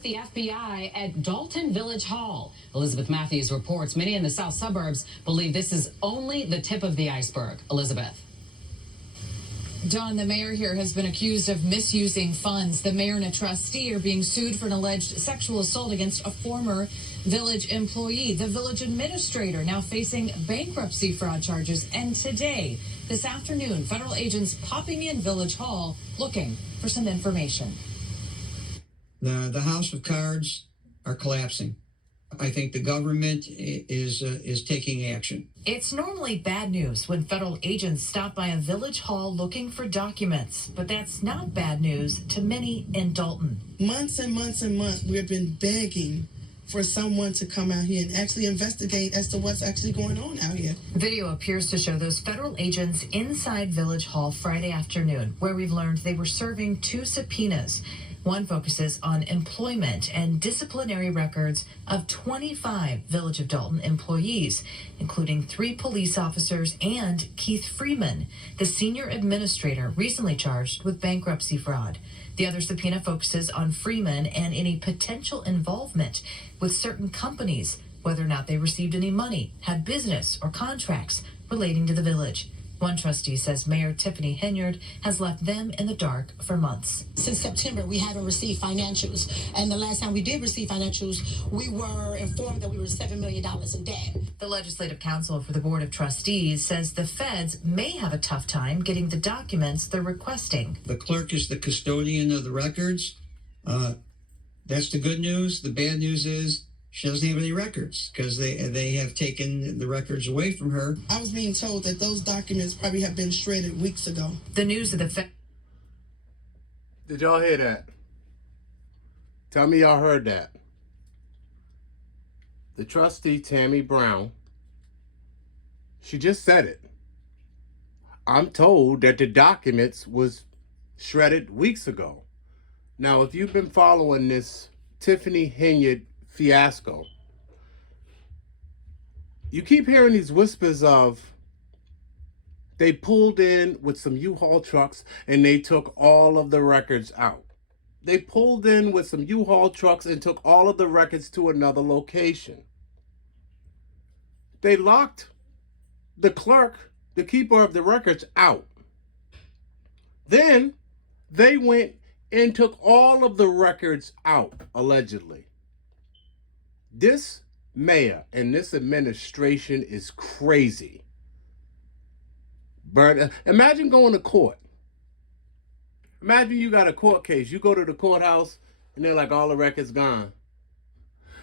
with the FBI at Dalton Village Hall. Elizabeth Matthews reports many in the south suburbs believe this is only the tip of the iceberg. Elizabeth. Don, the mayor here has been accused of misusing funds. The mayor and a trustee are being sued for an alleged sexual assault against a former village employee. The village administrator now facing bankruptcy fraud charges. And today, this afternoon, federal agents popping in Village Hall looking for some information. The house of cards are collapsing. I think the government is taking action. It's normally bad news when federal agents stop by a village hall looking for documents, but that's not bad news to many in Dalton. Months and months and months, we've been begging for someone to come out here and actually investigate as to what's actually going on out here. Video appears to show those federal agents inside Village Hall Friday afternoon, where we've learned they were serving 2 subpoenas. One focuses on employment and disciplinary records of 25 Village of Dalton employees, including 3 police officers and Keith Freeman, the senior administrator recently charged with bankruptcy fraud. The other subpoena focuses on Freeman and any potential involvement with certain companies, whether or not they received any money, had business or contracts relating to the village. One trustee says Mayor Tiffany has left them in the dark for months. Since September, we haven't received financials. And the last time we did receive financials, we were informed that we were $7 million in debt. The Legislative Counsel for the Board of Trustees says the feds may have a tough time getting the documents they're requesting. The clerk is the custodian of the records. That's the good news. The bad news is she doesn't have any records because they have taken the records away from her. I was being told that those documents probably have been shredded weeks ago. The news of the Did y'all hear that? Tell me y'all heard that. The trustee, Tammy Brown, she just said it. I'm told that the documents was shredded weeks ago. Now, if you've been following this Tiffany Henyard fiasco, you keep hearing these whispers of they pulled in with some U-Haul trucks and they took all of the records out. They pulled in with some U-Haul trucks and took all of the records to another location. They locked the clerk, the keeper of the records, out. Then they went and took all of the records out, allegedly. This mayor and this administration is crazy. But imagine going to court. Imagine you got a court case. You go to the courthouse and they're like, all the records gone.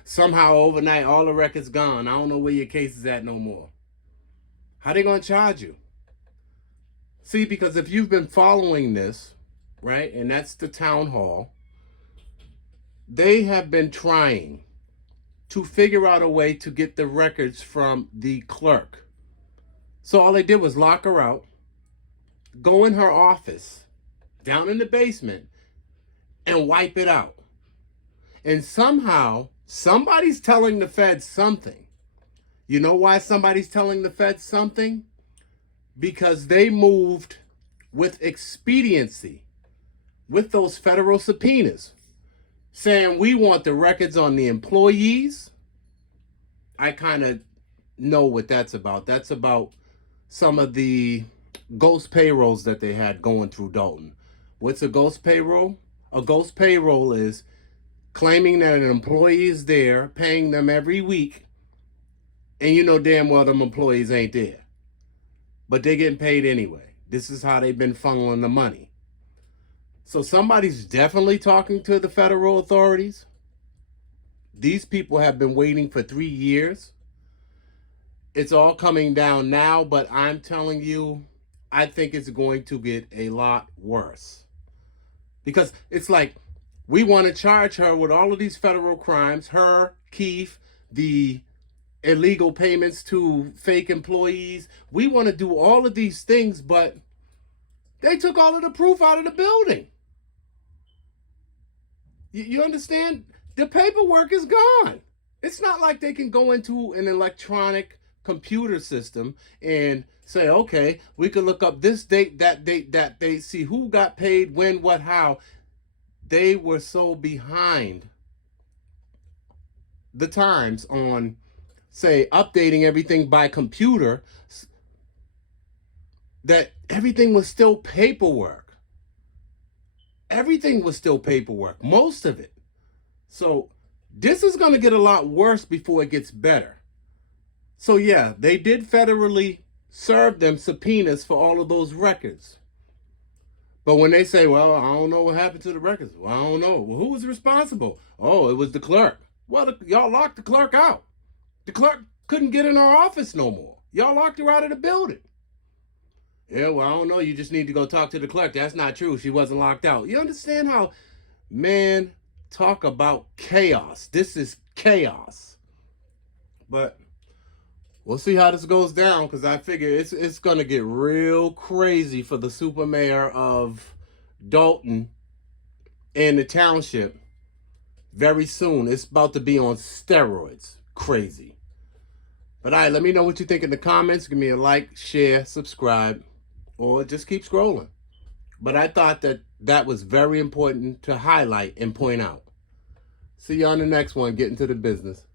Somehow overnight, all the records gone. I don't know where your case is at no more. How they going to charge you? See, because if you've been following this, right, and that's the town hall, they have been trying to figure out a way to get the records from the clerk. So all they did was lock her out, go in her office, down in the basement, and wipe it out. And somehow, somebody's telling the feds something. You know why somebody's telling the feds something? Because they moved with expediency with those federal subpoenas, saying we want the records on the employees. I kind of know what that's about. That's about some of the ghost payrolls that they had going through Dalton. What's a ghost payroll? A ghost payroll is claiming that an employee is there, paying them every week, and you know damn well them employees ain't there. But they're getting paid anyway. This is how they've been funneling the money. So somebody's definitely talking to the federal authorities. These people have been waiting for 3 years. It's all coming down now, but I'm telling you, I think it's going to get a lot worse. Because it's like, we want to charge her with all of these federal crimes, her, Keith, the illegal payments to fake employees. We want to do all of these things, but they took all of the proof out of the building. You understand? The paperwork is gone. It's not like they can go into an electronic computer system and say, okay, we can look up this date, that date, see who got paid, when, what, how. They were so behind the times on, say, updating everything by computer, that everything was still paperwork. Everything was still paperwork, most of it. So this is going to get a lot worse before it gets better. So yeah, they did federally serve them subpoenas for all of those records. But when they say, well, I don't know what happened to the records. Well, I don't know. Well, who was responsible? Oh, it was the clerk. Well, y'all locked the clerk out. The clerk couldn't get in our office no more. Y'all locked her out of the building. Yeah, well, I don't know. You just need to go talk to the clerk. That's not true. She wasn't locked out. You understand how, man, talk about chaos. This is chaos. But we'll see how this goes down, because I figure it's going to get real crazy for the super mayor of Dalton and the township very soon. It's about to be on steroids. Crazy. But all right, let me know what you think in the comments. Give me a like, share, subscribe, or just keep scrolling. But I thought that was very important to highlight and point out. See you on the next one. Get into the business.